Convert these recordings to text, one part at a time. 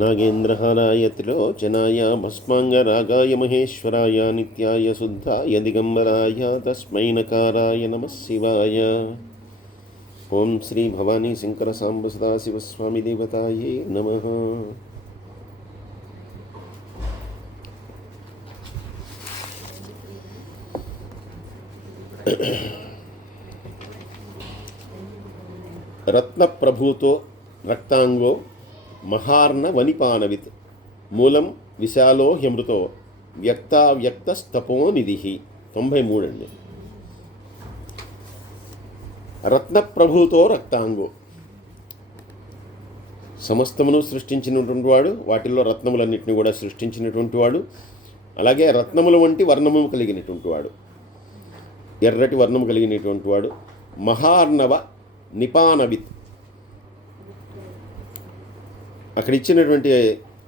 నాగేంద్రహారాయ త్రిలోచనాయ భస్మాంగరాగాయ మహేశ్వరాయ నిత్యాయ శుద్ధాయ దిగంబరాయ తస్మై నకారాయ నమః శివాయ. ఓం శ్రీ భవానీ శంకర సాంబ సదాశివస్వామి దేవతాయే నమః. రత్నప్రభూతో రక్తాంగో మహార్ణ వనిపానవిత్ మూలం విశాలో హ్యమృతో వ్యక్తావ్యక్తస్తపోనిధి. 93 అండి. రత్నప్రభూతో రక్తాంగో, సమస్తమును సృష్టించినటువంటి వాడు, వాటిల్లో రత్నములన్నింటినీ కూడా సృష్టించినటువంటి వాడు, అలాగే రత్నముల వంటి వర్ణము కలిగినటువంటి వాడు, ఎర్రటి వర్ణము కలిగినటువంటి వాడు. మహార్ణవ నిపానవిత్, అక్కడ ఇచ్చినటువంటి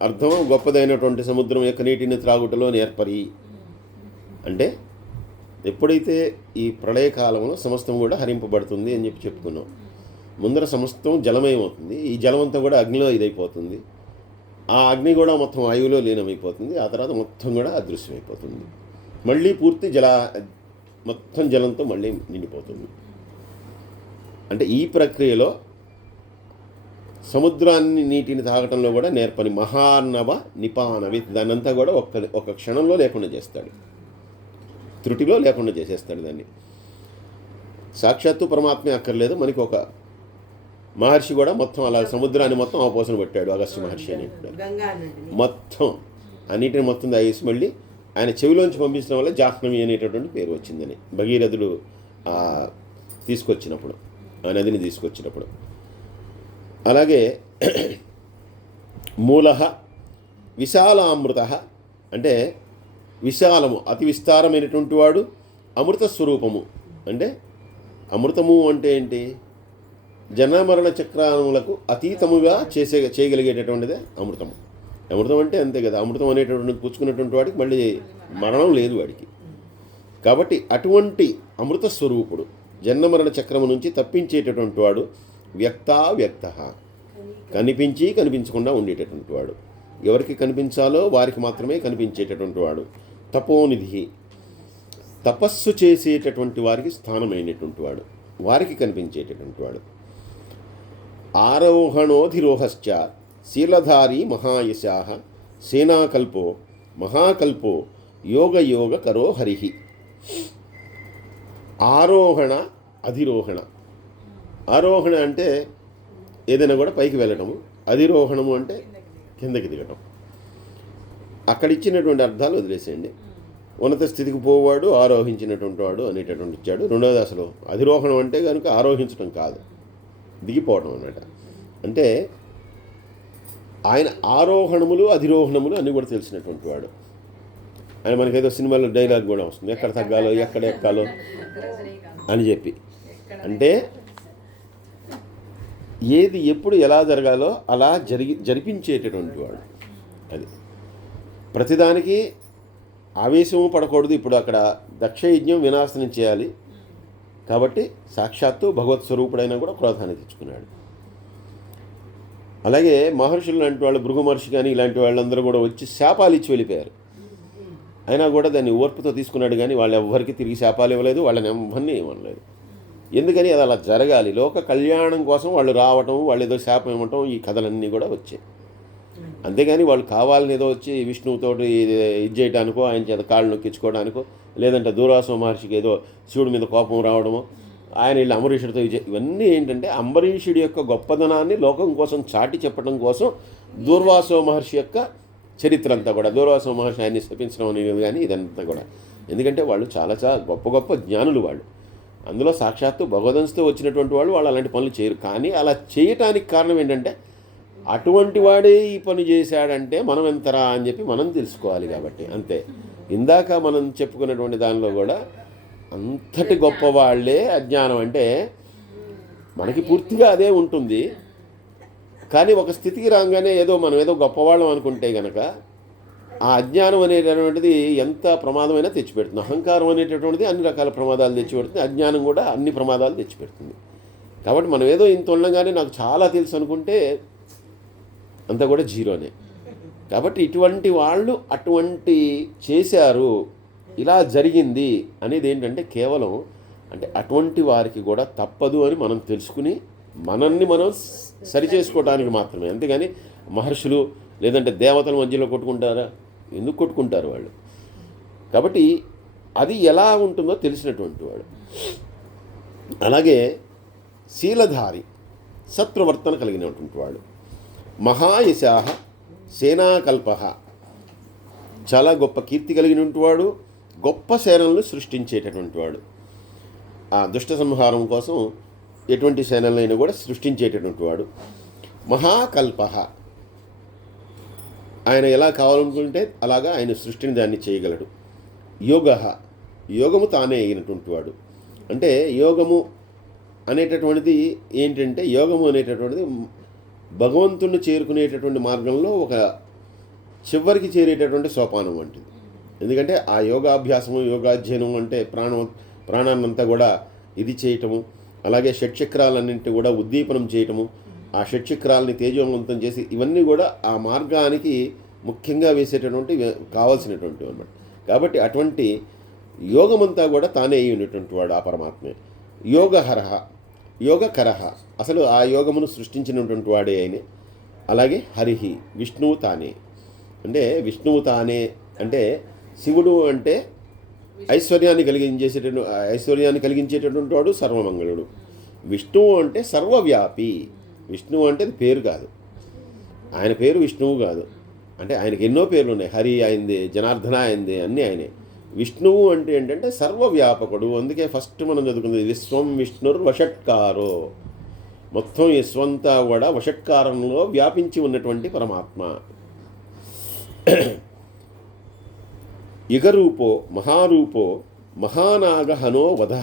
అర్థం గొప్పదైనటువంటి సముద్రం యొక్క నీటిని త్రాగుటలో నేర్పరి. అంటే ఎప్పుడైతే ఈ ప్రళయకాలంలో సమస్తం కూడా హరింపబడుతుంది అని చెప్పుకున్నాం. ముందర సమస్తం జలమయమవుతుంది, ఈ జలమంతా కూడా అగ్నిలో ఇదైపోతుంది, ఆ అగ్ని కూడా మొత్తం వాయువులో లీనమైపోతుంది, ఆ తర్వాత మొత్తం కూడా అదృశ్యమైపోతుంది, మళ్ళీ పూర్తి మొత్తం జలంతో మళ్ళీ నిండిపోతుంది. అంటే ఈ ప్రక్రియలో సముద్రాన్ని నీటిని తాగటంలో కూడా నేర్పని మహార్ణవ నిపానవి, దాన్నంతా కూడా ఒక క్షణంలో లేకుండా చేస్తాడు, త్రుటిలో లేకుండా చేసేస్తాడు దాన్ని. సాక్షాత్తు పరమాత్మే అక్కర్లేదు, మనకి ఒక మహర్షి కూడా మొత్తం అలా సముద్రాన్ని మొత్తం ఆపోసన పెట్టాడు, అగస్త్య మహర్షి అని. మొత్తం ఆ నీటిని మొత్తం తాగేసి మళ్ళీ ఆయన చెవిలోంచి పంపించడం వల్ల జాహ్నవి అనేటటువంటి పేరు వచ్చిందని, భగీరథుడు తీసుకొచ్చినప్పుడు, ఆ నదిని తీసుకొచ్చినప్పుడు. అలాగే మూల విశాలామృత, అంటే విశాలము అతి విస్తారమైనటువంటి వాడు. అమృత స్వరూపము, అంటే అమృతము అంటే ఏంటి? జనమరణ చక్రములకు అతీతముగా చేయగలిగేటటువంటిదే అమృతము. అమృతం అంటే అంతే కదా, అమృతం అనేటటువంటిది పుచ్చుకున్నటువంటి వాడికి మళ్ళీ మరణం లేదు వాడికి. కాబట్టి అటువంటి అమృత స్వరూపుడు, జన్మమరణ చక్రము నుంచి తప్పించేటటువంటి వాడు. వ్యక్తావ్యక్త, కనిపించి కనిపించకుండా ఉండేటటువంటి వాడు, ఎవరికి కనిపించాలో వారికి మాత్రమే కనిపించేటటువంటి వాడు. తపోనిధి, తపస్సు చేసేటటువంటి వారికి స్థానమైనటువంటి వాడు, వారికి కనిపించేటటువంటి వాడు. ఆరోహణోధిరోహశ్చ శీలధారి మహాయశా సేనాకల్పో మహాకల్పో యోగయోగ కరో హరి. ఆరోహణ అధిరోహణ. ఆరోహణ అంటే ఏదైనా కూడా పైకి వెళ్ళటము, అధిరోహణము అంటే కిందకి దిగటం. అక్కడ ఇచ్చినటువంటి అర్థాలు వదిలేసేయండి. ఉన్నత స్థితికి పోవాడు, ఆరోహించినటువంటి వాడు అనేటటువంటి ఇచ్చాడు. రెండవది అసలు అధిరోహణం అంటే కనుక ఆరోహించడం కాదు, దిగిపోవడం అన్నమాట. అంటే ఆయన ఆరోహణములు అధిరోహణములు అన్నీ కూడా తెలిసినటువంటి వాడు. ఆయన మనకేదో సినిమాలో డైలాగ్ కూడా వస్తుంది, ఎక్కడ తగ్గాలో ఎక్కడ ఎక్కాలో అని చెప్పి. అంటే ఏది ఎప్పుడు ఎలా జరగాలో అలా జరిపించేటటువంటి వాడు. అది ప్రతిదానికి ఆవేశము పడకూడదు. ఇప్పుడు అక్కడ దక్షయజ్ఞం వినాశనం చేయాలి కాబట్టి సాక్షాత్తు భగవత్ స్వరూపుడైనా కూడా క్రోధాన్ని తెచ్చుకున్నాడు. అలాగే మహర్షులు లాంటి వాళ్ళు, భృగు మహర్షి కానీ ఇలాంటి వాళ్ళందరూ కూడా వచ్చి శాపాలు ఇచ్చి వెళ్ళిపోయారు. అయినా కూడా దాన్ని ఓర్పుతో తీసుకున్నాడు, కానీ వాళ్ళు ఎవ్వరికి తిరిగి శాపాలు ఇవ్వలేదు, వాళ్ళని ఎవరిని ఇవ్వలేదు. ఎందుకని అది అలా జరగాలి, లోక కళ్యాణం కోసం వాళ్ళు రావటం, వాళ్ళు ఏదో శాపం ఇవ్వటం, ఈ కథలన్నీ కూడా వచ్చాయి. అంతేగాని వాళ్ళు కావాలని ఏదో వచ్చి విష్ణువుతోటి ఇది చేయడానికో, ఆయన చేత కాళ్ళు నొక్కించుకోవడానికో, లేదంటే దూర్వాస మహర్షికి ఏదో శివుడి మీద కోపం రావడమో, ఆయన వీళ్ళు అంబరీషుడితో ఇవన్నీ ఏంటంటే అంబరీషుడి యొక్క గొప్పదనాన్ని లోకం కోసం చాటి చెప్పడం కోసం దూర్వాస మహర్షి యొక్క చరిత్ర అంతా కూడా. దూర్వాస మహర్షి ఆయన్ని శపించడం అనేది కానీ ఇదంతా కూడా. ఎందుకంటే వాళ్ళు చాలా చాలా గొప్ప గొప్ప జ్ఞానులు వాళ్ళు, అందులో సాక్షాత్తు భగవదంశతో వచ్చినటువంటి వాళ్ళు అలాంటి పనులు చేయరు. కానీ అలా చేయటానికి కారణం ఏంటంటే అటువంటి వాడే ఈ పని చేశాడంటే మనం ఎంతరా అని చెప్పి మనం తెలుసుకోవాలి కాబట్టి అంతే. ఇందాక మనం చెప్పుకున్నటువంటి దానిలో కూడా అంతటి గొప్పవాళ్లే అజ్ఞానం అంటే మనకి పూర్తిగా అదే ఉంటుంది. కానీ ఒక స్థితికి రాగానే మనం ఏదో గొప్పవాళ్ళం అనుకుంటే కనుక ఆ అజ్ఞానం అనేటటువంటిది ఎంత ప్రమాదమైనా తెచ్చిపెడుతుంది. అహంకారం అనేటటువంటిది అన్ని రకాల ప్రమాదాలు తెచ్చిపెడుతుంది, అజ్ఞానం కూడా అన్ని ప్రమాదాలు తెచ్చిపెడుతుంది. కాబట్టి మనం ఏదో ఇంత ఉండగానే నాకు చాలా తెలుసు అనుకుంటే అంతా కూడా జీరోనే. కాబట్టి ఇటువంటి వాళ్ళు అటువంటి చేశారు, ఇలా జరిగింది అనేది ఏంటంటే కేవలం అంటే అటువంటి వారికి కూడా తప్పదు అని మనం తెలుసుకుని మనల్ని మనం సరిచేసుకోవడానికి మాత్రమే. అంతేగాని మహర్షులు లేదంటే దేవతల మధ్యలో కొట్టుకుంటారా? ఎందుకు కొట్టుకుంటారు వాళ్ళు? కాబట్టి అది ఎలా ఉంటుందో తెలిసినటువంటి వాడు. అలాగే శీలధారి, సత్ప్రవర్తన కలిగినటువంటి వాడు. మహాయశాహ సేనాకల్ప, చాలా గొప్ప కీర్తి కలిగినటువంటి వాడు, గొప్ప సేనలను సృష్టించేటటువంటి వాడు. ఆ దుష్ట సంహారం కోసం ఎటువంటి సేనలైనా కూడా సృష్టించేటటువంటి వాడు. మహాకల్ప, ఆయన ఎలా కావాలనుకుంటే అలాగా ఆయన సృష్టిని దాన్ని చేయగలడు. యోగ, యోగము తానే అయినటువంటి వాడు. అంటే యోగము అనేటటువంటిది ఏంటంటే, యోగము అనేటటువంటిది భగవంతుణ్ణి చేరుకునేటటువంటి మార్గంలో ఒక చివరికి చేరేటటువంటి సోపానం వంటిది. ఎందుకంటే ఆ యోగాభ్యాసము, యోగాధ్యయనం అంటే ప్రాణాన్నంతా కూడా ఇది చేయటము, అలాగే షట్చక్రాలన్నింటి కూడా ఉద్దీపనం చేయటము, ఆ షట్చక్రాలని తేజోవంతం చేసి ఇవన్నీ కూడా ఆ మార్గానికి ముఖ్యంగా వేసేటటువంటి కావాల్సినటువంటివి అన్నమాట. కాబట్టి అటువంటి యోగమంతా కూడా తానే అయి ఉన్నటువంటి వాడు ఆ పరమాత్మే. యోగహరహ, యోగకరహ, అసలు ఆ యోగమును సృష్టించినటువంటి వాడే ఆయనే. అలాగే హరిహి, విష్ణువు తానే. అంటే విష్ణువు తానే అంటే శివుడు అంటే ఐశ్వర్యాన్ని కలిగించేటటువంటి వాడు, సర్వమంగళుడు. విష్ణువు అంటే సర్వవ్యాపి. విష్ణువు అంటే పేరు కాదు, ఆయన పేరు విష్ణువు కాదు. అంటే ఆయనకి ఎన్నో పేర్లు ఉన్నాయి. హరి అయింది, జనార్దన అయింది, అన్నీ ఆయనే. విష్ణువు అంటే ఏంటంటే సర్వవ్యాపకుడు. అందుకే ఫస్ట్ మనం చదువుకుంది విశ్వం విష్ణుర్ వషట్కారో. మొత్తం విశ్వంతా కూడా వషట్కారంలో వ్యాపించి ఉన్నటువంటి పరమాత్మ. యుగరూపో మహారూపో మహానాగహనో వధ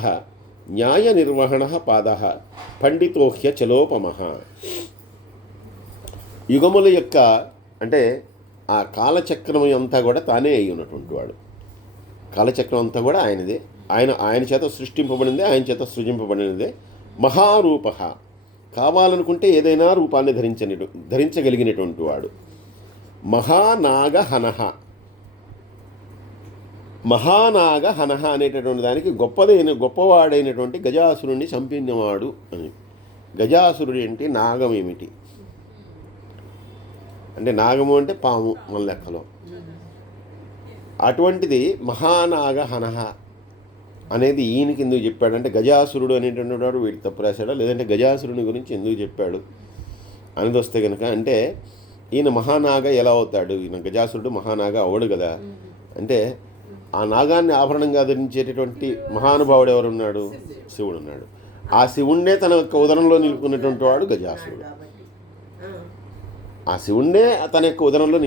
న్యాయ నిర్వహణ పాద పండితోహ్య చలోపమ. యుగముల యొక్క అంటే ఆ కాలచక్రం అంతా కూడా తానే అయి ఉన్నటువంటి వాడు. కాలచక్రం అంతా కూడా ఆయనదే. ఆయన చేత సృష్టింపబడిందే, ఆయన చేత సృజింపబడినదే. మహారూప, కావాలనుకుంటే ఏదైనా రూపాన్ని ధరించగలిగినటువంటి వాడు. మహానాగహనః, మహానాగహనః అనేటటువంటి దానికి గొప్పవాడైనటువంటి గజాసురుణ్ణి చంపినవాడు అని. గజాసురుడు ఏంటి, నాగం ఏమిటి అంటే నాగము అంటే పాము మన లెక్కలో. అటువంటిది మహానాగహనః అనేది ఈయనకి ఎందుకు చెప్పాడు అంటే, గజాసురుడు అనేటువంటి వాడు వీడు తప్పు రాశాడా, లేదంటే గజాసురుని గురించి ఎందుకు చెప్పాడు అనేది వస్తే కనుక, అంటే ఈయన మహానాగ ఎలా అవుతాడు? ఈయన గజాసురుడు మహానాగ అవడు కదా. అంటే ఆ నాగాన్ని ఆభరణంగా ధరించేటటువంటి మహానుభావుడు ఎవరున్నాడు? శివుడు ఉన్నాడు. ఆ శివుణ్ణే తన యొక్క ఉదరంలో నిలుపుకున్నటువంటి వాడు గజాసురుడు. ఆ శివుణ్ణే తన యొక్క ఉదరంలో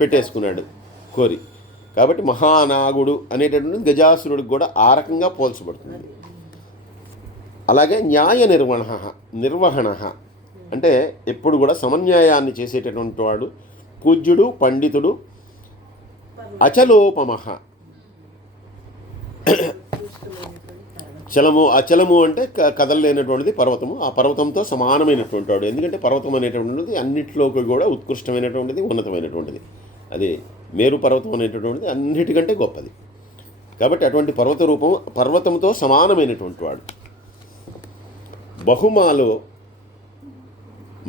పెట్టేసుకున్నాడు కోరి. కాబట్టి మహానాగుడు అనేటటువంటి గజాసురుడికి కూడా ఆ రకంగా పోల్చబడుతుంది. అలాగే న్యాయ నిర్వహణ అంటే ఎప్పుడు కూడా సమన్యాయాన్ని చేసేటటువంటి వాడు, పూజ్యుడు, పండితుడు, అచలోపమ. అచలము అంటే కదలలేనటువంటిది పర్వతము. ఆ పర్వతంతో సమానమైనటువంటి వాడు. ఎందుకంటే పర్వతం అనేటువంటిది అన్నింటిలోకి కూడా ఉత్కృష్టమైనటువంటిది, ఉన్నతమైనటువంటిది. అది మేరు పర్వతం అనేటటువంటిది అన్నిటికంటే గొప్పది. కాబట్టి అటువంటి పర్వతంతో సమానమైనటువంటి వాడు. బహుమాలో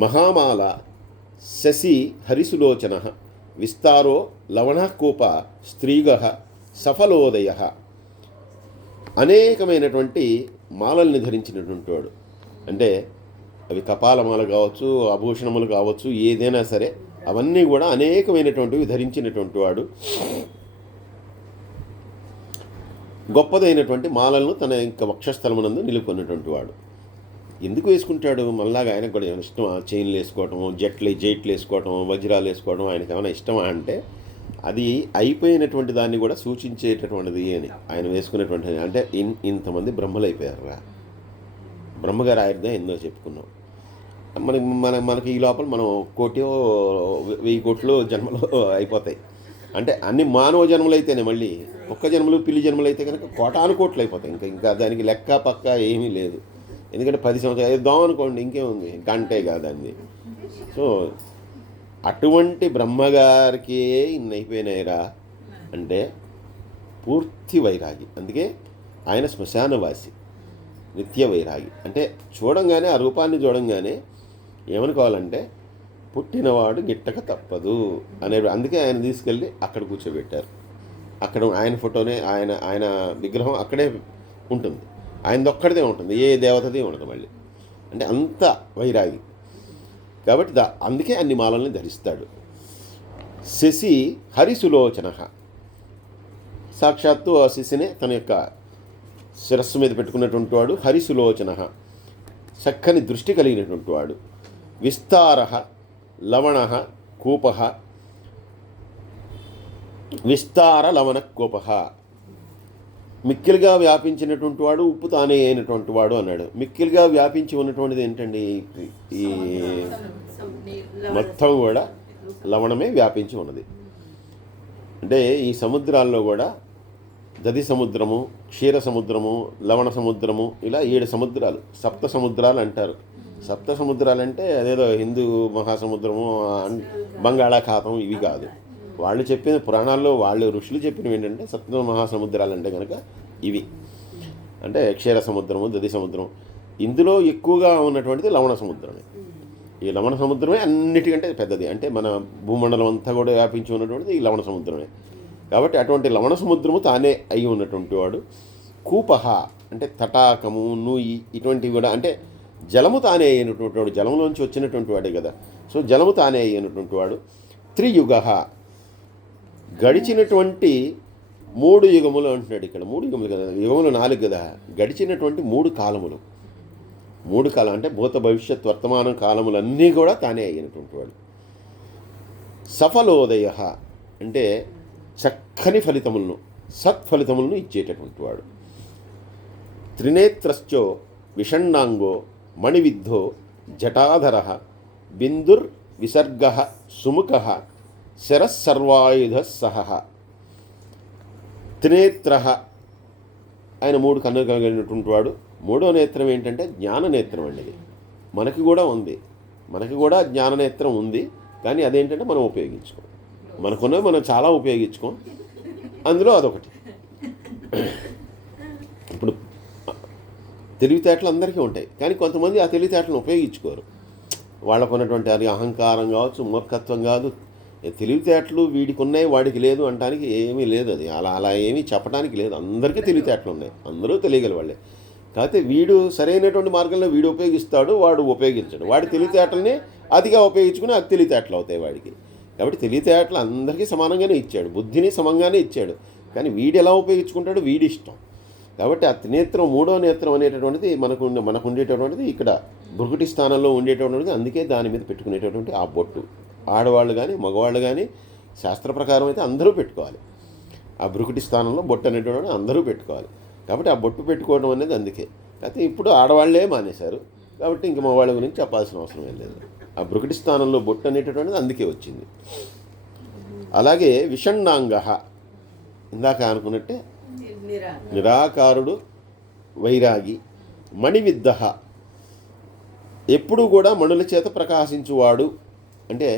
మహామాల శశి హరిసులోచన విస్తారో లవణకూప స్త్రీగ సఫలోదయ. అనేకమైనటువంటి మాలల్ని ధరించినటువంటి వాడు. అంటే అవి కపాలమాల కావచ్చు, ఆభూషణములు కావచ్చు, ఏదైనా సరే అవన్నీ కూడా అనేకమైనటువంటివి ధరించినటువంటి వాడు. గొప్పదైనటువంటి మాలలను తన యొక్క వక్షస్థలమునందు నిలుపుకున్నటువంటి వాడు. ఎందుకు వేసుకుంటాడు? మళ్ళాగా ఆయనకు కూడా ఏమైనా ఇష్టమా? చైన్లు వేసుకోవటము, జైట్లు వేసుకోవటం, వజ్రాలు వేసుకోవడం ఆయనకు ఏమైనా ఇష్టమా అంటే అది అయిపోయినటువంటి దాన్ని కూడా సూచించేటటువంటిది అని ఆయన వేసుకునేటువంటి. అంటే ఇంతమంది బ్రహ్మలు అయిపోయారురా. బ్రహ్మగారు ఆయనదే ఎందో చెప్పుకున్నాం. మనకి ఈ లోపల మనం 1,000,000 కోట్లు జన్మలు అయిపోతాయి. అంటే అన్ని మానవ జన్మలు అయితేనే, మళ్ళీ ఒక్క జన్మలు పిల్లి జన్మలు అయితే కనుక 1,000,000,000 అయిపోతాయి. ఇంకా దానికి లెక్క పక్క ఏమీ లేదు. ఎందుకంటే 10 సంవత్సరాలు వేద్దాం అనుకోండి, ఇంకేముంది, గంటే కాదండి. సో అటువంటి బ్రహ్మగారికి ఇన్ని అయిపోయినాయిరా అంటే పూర్తి వైరాగి. అందుకే ఆయన శ్మశానవాసి, నిత్య వైరాగి. అంటే చూడంగానే ఆ రూపాన్ని చూడంగానే ఏమనుకోవాలంటే పుట్టినవాడు గిట్టక తప్పదు అనే. అందుకే ఆయన తీసుకెళ్ళి అక్కడ కూర్చోబెట్టారు. అక్కడ ఆయన ఫోటోనే, ఆయన విగ్రహం అక్కడే ఉంటుంది. ఆయనదొక్కడిదే ఉంటుంది, ఏ దేవతది ఉండదు మళ్ళీ. అంటే అంత వైరాగి కాబట్టి అందుకే అన్ని మాలల్ని ధరిస్తాడు. శశి హరిసులోచన, సాక్షాత్తు ఆ శశినే తన యొక్క శిరస్సు మీద పెట్టుకున్నటువంటి వాడు. హరిసులోచన, చక్కని దృష్టి కలిగినటువంటి వాడు. విస్తార లవణ కూప, విస్తార లవణ కూప, మిక్కిలిగా వ్యాపించినటువంటి వాడు, ఉప్పు తానే అయినటువంటి వాడు అన్నాడు. మిక్కిలిగా వ్యాపించి ఉన్నటువంటిది ఏంటండి? ఈ మొత్తం కూడా లవణమే వ్యాపించి ఉన్నది. అంటే ఈ సముద్రాల్లో కూడా దధి సముద్రము, క్షీర సముద్రము, లవణ సముద్రము, ఇలా 7 సముద్రాలు, సప్త సముద్రాలు అంటారు. సప్త సముద్రాలు అంటే అదేదో హిందూ మహాసముద్రము, బంగాళాఖాతం ఇవి కాదు. వాళ్ళు చెప్పిన పురాణాల్లో వాళ్ళు ఋషులు చెప్పినవి ఏంటంటే సప్త మహాసముద్రాలు అంటే కనుక ఇవి. అంటే క్షీర సముద్రము, దధి సముద్రం. ఇందులో ఎక్కువగా ఉన్నటువంటిది లవణ సముద్రమే. ఈ లవణ సముద్రమే అన్నిటికంటే పెద్దది. అంటే మన భూమండలం అంతా కూడా వ్యాపించి ఉన్నటువంటిది ఈ లవణ సముద్రమే. కాబట్టి అటువంటి లవణ సముద్రము తానే అయి ఉన్నటువంటి వాడు. కూపహ అంటే తటాకము, నూయి, ఇటువంటివి కూడా. అంటే జలము తానే అయినటువంటి వాడు, జలంలోంచి వచ్చినటువంటి వాడే కదా. సో జలము తానే అయినటువంటి వాడు. త్రియుగ, గడిచినటువంటి 3 యుగములు అంటున్నాడు ఇక్కడ. 3 యుగములు కదా, యుగములు 4 కదా. గడిచినటువంటి 3 కాలములు, 3 కాలం అంటే భూత భవిష్యత్ వర్తమానం కాలములన్నీ కూడా తానే అయినటువంటి వాడు. సఫలోదయ అంటే చక్కని ఫలితములను, సత్ఫలితములను ఇచ్చేటటువంటి వాడు. త్రినేత్రశ్చో విషణ్ణాంగో మణివిద్ధో జటాధర బిందుర్ విసర్గ సుముఖ శరస్సర్వాయుధ సహ. త్రినేత్ర, ఆయన 3 కన్నులు కలిగినటువంటి వాడు. 3వ నేత్రం ఏంటంటే జ్ఞాననేత్రం అండి. ఇది మనకి కూడా ఉంది, మనకి కూడా జ్ఞాననేత్రం ఉంది. కానీ అదేంటంటే మనం ఉపయోగించుకోం. మనకున్నవి మనం చాలా ఉపయోగించుకోం, అందులో అదొకటి. ఇప్పుడు తెలివితేటలు అందరికీ ఉంటాయి, కానీ కొంతమంది ఆ తెలివితేటలను ఉపయోగించుకోరు. వాళ్ళకు ఉన్నటువంటి అది అహంకారం కావచ్చు, మూర్ఖత్వం కాదు. తెలివితేటలు వీడికి ఉన్నాయి వాడికి లేదు అనడానికి ఏమీ లేదు. అది అలా ఏమీ చెప్పడానికి లేదు. అందరికీ తెలివితేటలు ఉన్నాయి, అందరూ తెలియగల వాళ్ళే. కాకపోతే వీడు సరైనటువంటి మార్గంలో వీడు ఉపయోగిస్తాడు, వాడు ఉపయోగించాడు. వాడి తెలివితేటల్ని అతిగా ఉపయోగించుకుని అది తెలివితేటలు అవుతాయి వాడికి. కాబట్టి తెలివితేటలు అందరికీ సమానంగానే ఇచ్చాడు, బుద్ధిని సమంగానే ఇచ్చాడు. కానీ వీడు ఎలా ఉపయోగించుకుంటాడు వీడి ఇష్టం. కాబట్టి ఆ త్రినేత్రం, 3వ నేత్రం అనేటటువంటిది మనకు ఉండేటటువంటిది ఇక్కడ భృకుటి స్థానంలో ఉండేటటువంటిది. అందుకే దాని మీద పెట్టుకునేటటువంటి ఆ బొట్టు ఆడవాళ్ళు కానీ మగవాళ్ళు కానీ శాస్త్ర ప్రకారం అయితే అందరూ పెట్టుకోవాలి. ఆ భృకుటి స్థానంలో బొట్టు అనేటటువంటి అందరూ పెట్టుకోవాలి. కాబట్టి ఆ బొట్టు పెట్టుకోవడం అనేది అందుకే. కాకపోతే ఇప్పుడు ఆడవాళ్లే మానేశారు, కాబట్టి ఇంక మగవాళ్ళ గురించి చెప్పాల్సిన అవసరం ఏం లేదు. ఆ భృకుటి స్థానంలో బొట్టు అనేటటువంటిది అందుకే వచ్చింది. అలాగే విషణ్ణాంగ, ఇందాక అనుకున్నట్టే నిరాకారుడు, వైరాగి. మణివిద్ధ, ఎప్పుడూ కూడా మణుల చేత ప్రకాశించువాడు. అంటే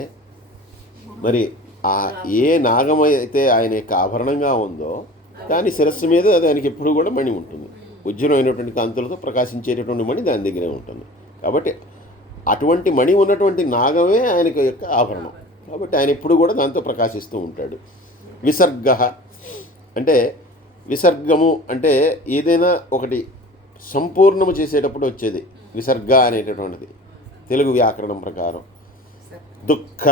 మరి ఏ నాగమైతే ఆయన యొక్క ఆభరణంగా ఉందో దాని శిరస్సు మీద దానికి ఎప్పుడు కూడా మణి ఉంటుంది. ఉజ్వలమైనటువంటి కాంతులతో ప్రకాశించేటటువంటి మణి దాని దగ్గరే ఉంటుంది. కాబట్టి అటువంటి మణి ఉన్నటువంటి నాగమే ఆయన యొక్క ఆభరణం. కాబట్టి ఆయన ఎప్పుడు కూడా దాంతో ప్రకాశిస్తూ ఉంటాడు. విసర్గ అంటే విసర్గము అంటే ఏదైనా ఒకటి సంపూర్ణము చేసేటప్పుడు వచ్చేది విసర్గ అనేటటువంటిది తెలుగు వ్యాకరణం ప్రకారం. దుఃఖ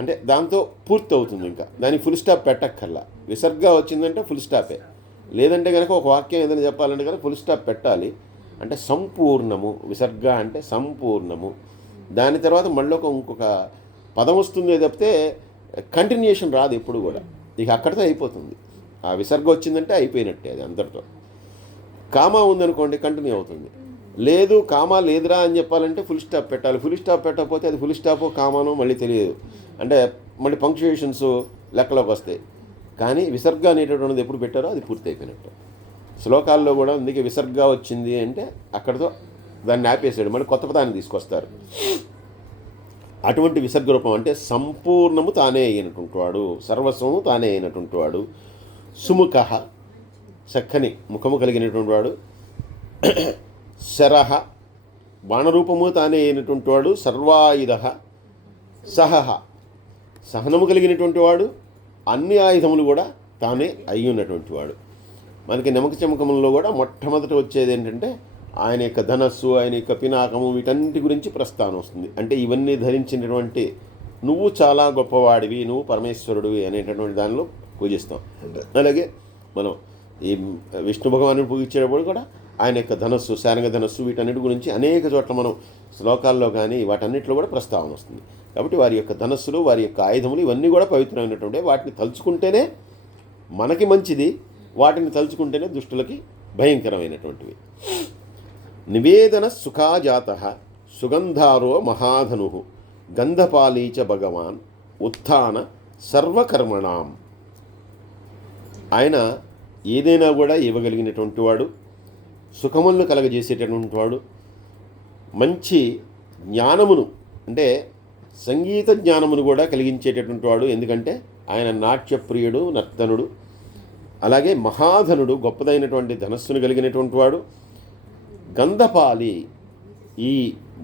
అంటే దాంతో పూర్తి అవుతుంది, ఇంకా దానికి ఫుల్ స్టాప్ పెట్టక్కర్లా. విసర్గ వచ్చిందంటే ఫుల్ స్టాపే. లేదంటే కనుక ఒక వాక్యం ఏదైనా చెప్పాలంటే కనుక ఫుల్ స్టాప్ పెట్టాలి. అంటే సంపూర్ణము, విసర్గ అంటే సంపూర్ణము. దాని తర్వాత మళ్ళీ ఇంకొక పదం వస్తుంది తప్పితే కంటిన్యూషన్ రాదు ఎప్పుడు కూడా. ఇక అక్కడితో అయిపోతుంది. ఆ విసర్గ వచ్చిందంటే అయిపోయినట్టే, అది అందరితో. కామా ఉందనుకోండి కంటిన్యూ అవుతుంది. లేదు కామా లేదురా అని చెప్పాలంటే ఫుల్ స్టాప్ పెట్టాలి. ఫుల్ స్టాప్ పెట్టకపోతే అది ఫుల్ స్టాపో కామానో మళ్ళీ తెలియదు. అంటే మళ్ళీ పంక్చుయేషన్స్ లెక్కలోకి వస్తాయి. కానీ విసర్గ అనేటటువంటిది ఎప్పుడు పెట్టారో అది పూర్తి అయిపోయినట్టు. శ్లోకాల్లో కూడా అందుకే విసర్గ వచ్చింది అంటే అక్కడితో దాన్ని ఆపేసాడు, మళ్ళీ కొత్త పదాన్ని తీసుకొస్తారు. అటువంటి విసర్గరూపం అంటే సంపూర్ణము తానే అయినటువంటి వాడు, సర్వస్వము తానే అయినటువంటి వాడు. సుముఖ, చక్కని ముఖము కలిగినటువంటి వాడు. శరహ, బాణరూపము తానే అయినటువంటి వాడు. సర్వాయుధ, సహహ, సహనము కలిగినటువంటి వాడు. అన్ని ఆయుధములు కూడా తానే అయి ఉన్నటువంటి వాడు. మనకి నమక చమకములలో కూడా మొట్టమొదట వచ్చేది ఏంటంటే ఆయన యొక్క ధనస్సు, ఆయన యొక్క పినాకము, వీటన్నిటి గురించి ప్రస్తావన వస్తుంది. అంటే ఇవన్నీ ధరించినటువంటి నువ్వు చాలా గొప్పవాడివి, నువ్వు పరమేశ్వరుడివి అనేటటువంటి దానిలో పూజిస్తాం. అలాగే మనం ఈ విష్ణు భగవాను పూజించేటప్పుడు కూడా ఆయన యొక్క ధనస్సు, శారంగ ధనస్సు, వీటన్నిటి గురించి అనేక చోట్ల మనం శ్లోకాల్లో కానీ వాటన్నిటిలో కూడా ప్రస్తావన వస్తుంది. కాబట్టి వారి యొక్క ధనస్సులు, వారి యొక్క ఆయుధములు ఇవన్నీ కూడా పవిత్రమైనటువంటి, వాటిని తలుచుకుంటేనే మనకి మంచిది, వాటిని తలుచుకుంటేనే దుష్టులకి భయంకరమైనటువంటివి. నివేదన సుఖాజాత సుగంధారో మహాధను గంధపాలీచ భగవాన్ ఉత్థాన సర్వకర్మణాం. ఆయన ఏదైనా కూడా ఇవ్వగలిగినటువంటి వాడు, సుఖములను కలగజేసేటటువంటి వాడు, మంచి జ్ఞానమును అంటే సంగీత జ్ఞానమును కూడా కలిగించేటటువంటి వాడు. ఎందుకంటే ఆయన నాట్యప్రియుడు, నర్తనుడు. అలాగే మహాధనుడు, గొప్పదైనటువంటి ధనస్సును కలిగినటువంటి వాడు. గంధపాలి, ఈ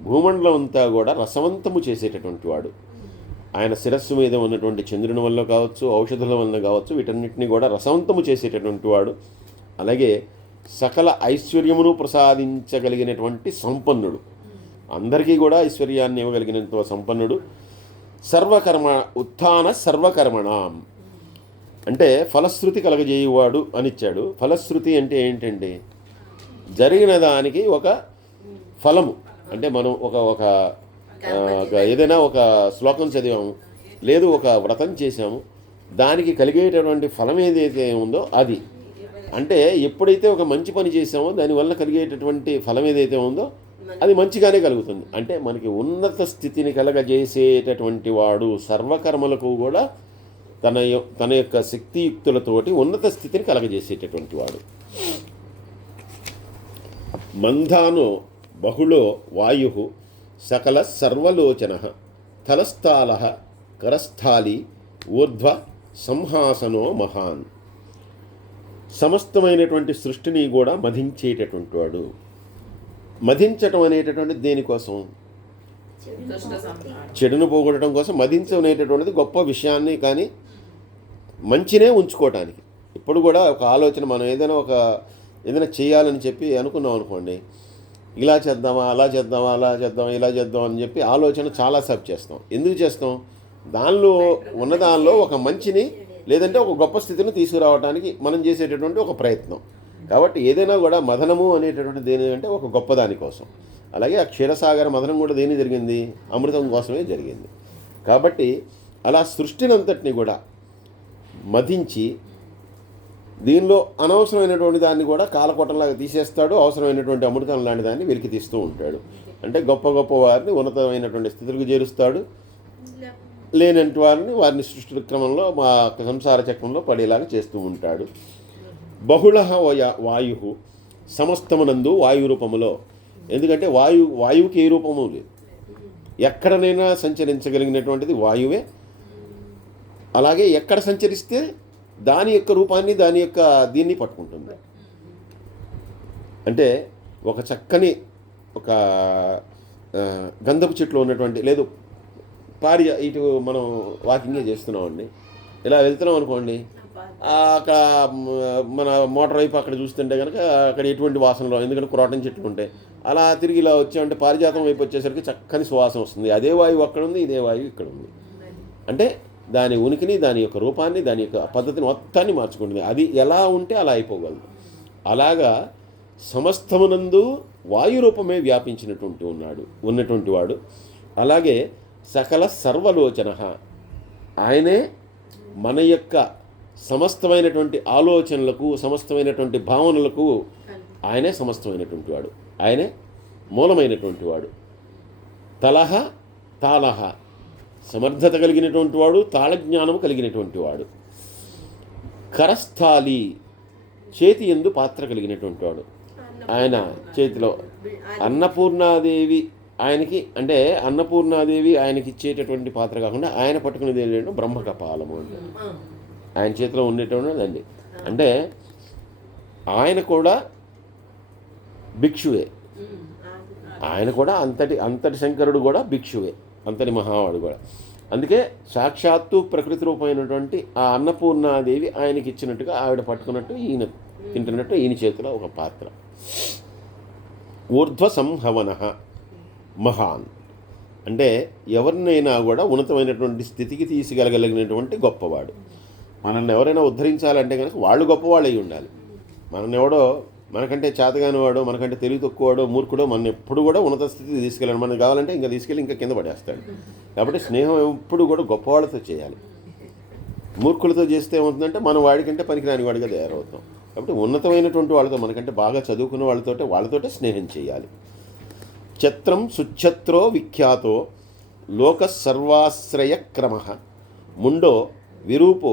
భూమండలం అంతా కూడా రసవంతము చేసేటటువంటి వాడు. ఆయన శిరస్సు మీద ఉన్నటువంటి చంద్రుని వల్ల కావచ్చు, ఔషధుల వల్ల కావచ్చు, వీటన్నిటిని కూడా రసవంతము చేసేటటువంటి వాడు. అలాగే సకల ఐశ్వర్యమును ప్రసాదించగలిగినటువంటి సంపన్నుడు, అందరికీ కూడా ఐశ్వర్యాన్ని ఇవ్వగలిగినంత సంపన్నుడు. సర్వకర్మ ఉత్థాన సర్వకర్మణాం అంటే ఫలశ్రుతి కలగజేయువాడు అనిచ్చాడు. ఫలశ్రుతి అంటే ఏంటంటే జరిగిన దానికి ఒక ఫలము. అంటే మనం ఒక ఏదైనా ఒక శ్లోకం చదివాము, లేదు ఒక వ్రతం చేసాము, దానికి కలిగేటటువంటి ఫలం ఏదైతే ఉందో అది. అంటే ఎప్పుడైతే ఒక మంచి పని చేసామో దానివల్ల కలిగేటటువంటి ఫలం ఏదైతే ఉందో అది మంచిగానే కలుగుతుంది. అంటే మనకి ఉన్నత స్థితిని కలగజేసేటటువంటి వాడు, సర్వకర్మలకు కూడా తన యొక్క శక్తియుక్తులతోటి ఉన్నత స్థితిని కలగజేసేటటువంటి వాడు. మంధానో బహుళో వాయు సకల సర్వలోచన తలస్థాల కరస్థాలి ఊర్ధ్వ సంహాసనో మహాన్. సమస్తమైనటువంటి సృష్టిని కూడా మధించేటటువంటి వాడు. మధించటం అనేటటువంటి దేనికోసం? చెడును పోగొట్టడం కోసం. మధించనేటటువంటిది గొప్ప విషయాన్ని కానీ మంచినే ఉంచుకోవటానికి. ఇప్పుడు కూడా ఒక ఆలోచన, మనం ఏదైనా చేయాలని చెప్పి అనుకున్నాం అనుకోండి, ఇలా చేద్దామా, అలా చేద్దామా, అలా చేద్దామా, ఇలా చేద్దాం అని చెప్పి ఆలోచన చాలాసేపు చేస్తాం. ఎందుకు చేస్తాం? దానిలో ఒక మంచిని లేదంటే ఒక గొప్ప స్థితిని తీసుకురావడానికి మనం చేసేటటువంటి ఒక ప్రయత్నం. కాబట్టి ఏదైనా కూడా మదనము అనేటటువంటి దేని అంటే ఒక గొప్ప దానికోసం. అలాగే ఆ క్షీరసాగర మదనం కూడా దేని జరిగింది? అమృతం కోసమే జరిగింది. కాబట్టి అలా సృష్టిని అంతటిని కూడా మధించి దీనిలో అనవసరమైనటువంటి దాన్ని కూడా కాలకొట్టంలాగా తీసేస్తాడు. అవసరమైనటువంటి అమృతం లాంటి దాన్ని వెలికి తీస్తూ ఉంటాడు. అంటే గొప్ప గొప్ప వారిని ఉన్నతమైనటువంటి స్థితులకు చేరుస్తాడు, లేనంటి వారిని సృష్టి క్రమంలో మా సంసార చక్రంలో పడేలాగా చేస్తూ ఉంటాడు. బహుళ వాయు సమస్తమునందు వాయు రూపములో. ఎందుకంటే వాయువుకి ఏ రూపము లేదు, ఎక్కడనైనా సంచరించగలిగినటువంటిది వాయువే. అలాగే ఎక్కడ సంచరిస్తే దాని యొక్క రూపాన్ని, దాని యొక్క దీన్ని పట్టుకుంటుంది. అంటే ఒక చక్కని ఒక గంధపు చెట్లు ఉన్నటువంటి, లేదు ఇటు మనం వాకింగే చేస్తున్నామండి, ఇలా వెళ్తున్నాం అనుకోండి, అక్కడ మన మోటార్ వైపు అక్కడ చూస్తుంటే కనుక అక్కడ ఎటువంటి వాసనలో, ఎందుకంటే క్రోటన్ చెట్లు ఉంటాయి, అలా తిరిగి ఇలా వచ్చామంటే పారిజాతం వైపు వచ్చేసరికి చక్కని సువాసన వస్తుంది. అదే వాయువు అక్కడ ఉంది, ఇదే వాయువు ఇక్కడ ఉంది. అంటే దాని ఉనికిని, దాని యొక్క రూపాన్ని, దాని యొక్క పద్ధతిని మొత్తాన్ని మార్చుకుంటుంది. అది ఎలా ఉంటే అలా అయిపోగలదు. అలాగా సమస్తమునందు వాయు రూపమే ఉన్నటువంటి వాడు. అలాగే సకల సర్వలోచన, ఆయనే మన యొక్క సమస్తమైనటువంటి ఆలోచనలకు, సమస్తమైనటువంటి భావనలకు ఆయనే సమస్తమైనటువంటి వాడు, ఆయనే మూలమైనటువంటి వాడు. తలహ తాళహ, సమర్థత కలిగినటువంటి వాడు, తాళజ్ఞానము కలిగినటువంటి వాడు. కరస్థాలి, చేతి యందు పాత్ర కలిగినటువంటి వాడు. ఆయన చేతిలో అన్నపూర్ణాదేవి ఆయనకి అంటే అన్నపూర్ణాదేవి ఆయనకి ఇచ్చేటటువంటి పాత్ర కాకుండా ఆయన పట్టుకునేది ఏంటంటే బ్రహ్మకపాలము అంటే ఆయన చేతిలో ఉండేటువంటిదండి. అంటే ఆయన కూడా భిక్షువే, ఆయన కూడా అంతటి శంకరుడు కూడా భిక్షువే, అంతటి మహావాడు కూడా. అందుకే సాక్షాత్తు ప్రకృతి రూపమైనటువంటి ఆ అన్నపూర్ణాదేవి ఆయనకి ఇచ్చినట్టుగా ఆవిడ పట్టుకున్నట్టు ఈయన తింటున్నట్టు ఈయన చేతిలో ఒక పాత్ర. ఊర్ధ్వ సంహవన మహాన్ అంటే ఎవరినైనా కూడా ఉన్నతమైనటువంటి స్థితికి తీసుకెళ్ళగలిగినటువంటి గొప్పవాడు. మనల్ని ఎవరైనా ఉద్ధరించాలంటే కనుక వాళ్ళు గొప్పవాళ్ళు అయి ఉండాలి. మనల్ని ఎవడో మనకంటే చేతగాని వాడో, మనకంటే తెలివి తక్కువవాడో, మూర్ఖుడో మన ఎప్పుడు కూడా ఉన్నత స్థితికి తీసుకెళ్ళాడు. మనకు కావాలంటే ఇంకా తీసుకెళ్ళి ఇంకా కింద పడేస్తాడు. కాబట్టి స్నేహం ఎప్పుడు కూడా గొప్పవాళ్ళతో చేయాలి. మూర్ఖులతో చేస్తే ఏమవుతుందంటే మనం వాడికంటే పనికిరాని వాడిగా తయారవుతాం. కాబట్టి ఉన్నతమైనటువంటి వాళ్ళతో, మనకంటే బాగా చదువుకున్న వాళ్ళతోటే స్నేహం చేయాలి. ఛత్రం సుఛత్రో విఖ్యాతో లోక సర్వాశ్రయ క్రమ ముండో విరూపో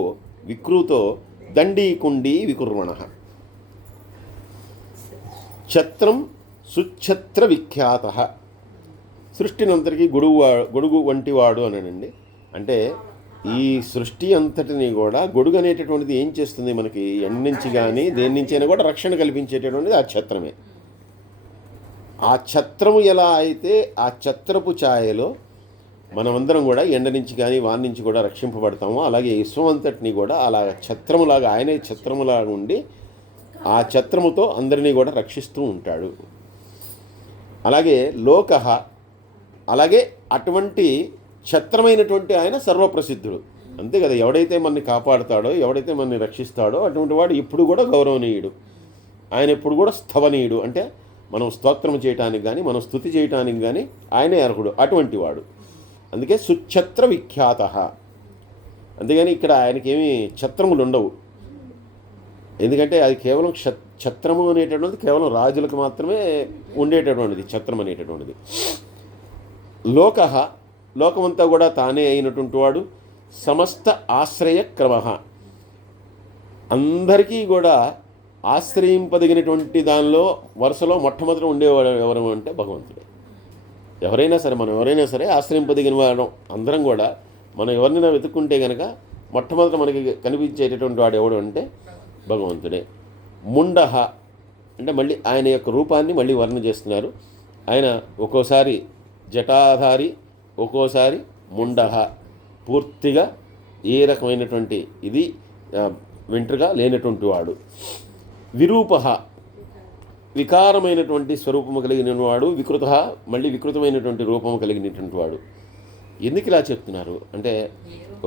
వికృతో దండీకుండీ వికుర్వణ. ఛత్రం సుఛత్ర విఖ్యాత సృష్టినంతటికీ గొడుగు వంటివాడు అనండి. అంటే ఈ సృష్టి అంతటిని కూడా గొడుగు అనేటటువంటిది ఏం చేస్తుంది, మనకి ఎండ నుంచి కానీ దేని నుంచి అయినా కూడా రక్షణ కల్పించేటటువంటిది ఆ ఛత్రమే. ఆ ఛత్రము ఎలా అయితే ఆ ఛత్రపు ఛాయలో మనమందరం కూడా ఎండ నుంచి కానీ వాన నుంచి కూడా రక్షింపబడతామో, అలాగే విశ్వం అంతటిని కూడా అలా ఛత్రములాగా ఆయనే ఛత్రములాగా ఉండి ఆ ఛత్రముతో అందరినీ కూడా రక్షిస్తూ ఉంటాడు. అలాగే లోక, అలాగే అటువంటి ఛత్రమైనటువంటి ఆయన సర్వప్రసిద్ధుడు. అంతే కదా, ఎవడైతే మనని కాపాడుతాడో, ఎవడైతే మనని రక్షిస్తాడో అటువంటి వాడు ఇప్పుడు కూడా గౌరవనీయుడు. ఆయన ఎప్పుడు కూడా స్థవనీయుడు. అంటే మనం స్తోత్రం చేయటానికి కానీ మనం స్తుతి చేయటానికి కానీ ఆయనే అర్హుడు, అటువంటి వాడు. అందుకే సుఛత్ర విఖ్యాత. అంతేగాని ఇక్కడ ఆయనకేమీ ఛత్రములు ఉండవు. ఎందుకంటే అది కేవలం ఛత్రము అనేటటువంటిది కేవలం రాజులకు మాత్రమే ఉండేటటువంటిది ఛత్రం అనేటటువంటిది. లోక, లోకమంతా కూడా తానే అయినటువంటి వాడు. సమస్త ఆశ్రయ క్రమ, అందరికీ కూడా ఆశ్రయింపదగినటువంటి దానిలో వరుసలో మొట్టమొదట ఉండేవాడు ఎవరు అంటే భగవంతుడే. ఎవరైనా సరే, మనం ఎవరైనా సరే ఆశ్రయింపదగిన వాడు అందరం కూడా. మనం ఎవరినైనా వెతుక్కుంటే కనుక మొట్టమొదట మనకి కనిపించేటటువంటి వాడు ఎవడు అంటే భగవంతుడే. ముండహ అంటే మళ్ళీ ఆయన యొక్క రూపాన్ని మళ్ళీ వర్ణన చేస్తున్నారు. ఆయన ఒక్కోసారి జటాధారి, ఒక్కోసారి ముండహ, పూర్తిగా ఏ రకమైనటువంటి ఇది వెంట్రుగా లేనటువంటి వాడు. విరూప, వికారమైనటువంటి స్వరూపము కలిగిన వాడు. వికృత, మళ్ళీ వికృతమైనటువంటి రూపము కలిగినటువంటి వాడు. ఎందుకు ఇలా చెప్తున్నారు అంటే,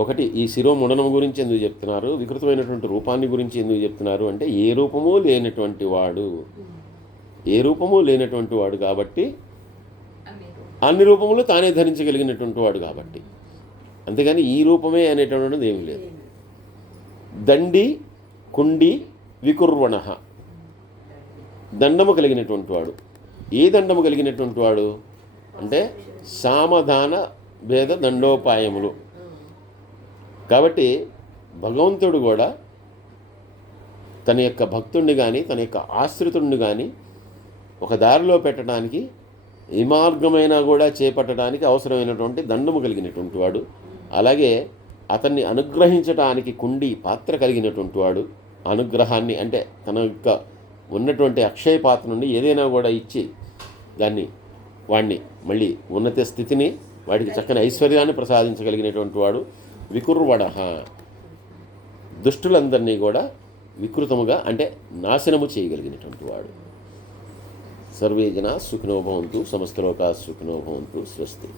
ఒకటి ఈ శిరోముండనం గురించి ఎందుకు చెప్తున్నారు, వికృతమైనటువంటి రూపాన్ని గురించి ఎందుకు చెప్తున్నారు అంటే, ఏ రూపము లేనటువంటి వాడు, ఏ రూపము లేనటువంటి వాడు కాబట్టి అన్ని రూపములు తానే ధరించగలిగినటువంటి వాడు కాబట్టి. అంతేగాని ఈ రూపమే అనేటువంటిది ఏమీ లేదు. దండి కుండి వికుర్వణ, దండము కలిగినటువంటి వాడు. ఏ దండము కలిగినటువంటి వాడు అంటే సామధాన భేద దండోపాయములు. కాబట్టి భగవంతుడు కూడా తన యొక్క భక్తుడిని కానీ తన యొక్క ఆశ్రితుడిని కానీ ఒక దారిలో పెట్టడానికి, ఈ మార్గమైనా కూడా చేపట్టడానికి అవసరమైనటువంటి దండము కలిగినటువంటి వాడు. అలాగే అతన్ని అనుగ్రహించడానికి కుండి పాత్ర కలిగినటువంటి వాడు. అనుగ్రహాన్ని అంటే తన యొక్క ఉన్నటువంటి అక్షయ పాత్ర నుండి ఏదైనా కూడా ఇచ్చి వాడిని మళ్ళీ ఉన్నత స్థితిని, వాడికి చక్కని ఐశ్వర్యాన్ని ప్రసాదించగలిగినటువంటి వాడు. వికుర్వడ, దుష్టులందరినీ కూడా వికృతముగా అంటే నాశనము చేయగలిగినటువంటి వాడు. సర్వే జనా సుఖినో భవంతు, సమస్త లోకా సుఖినో భవంతు. స్వస్తి.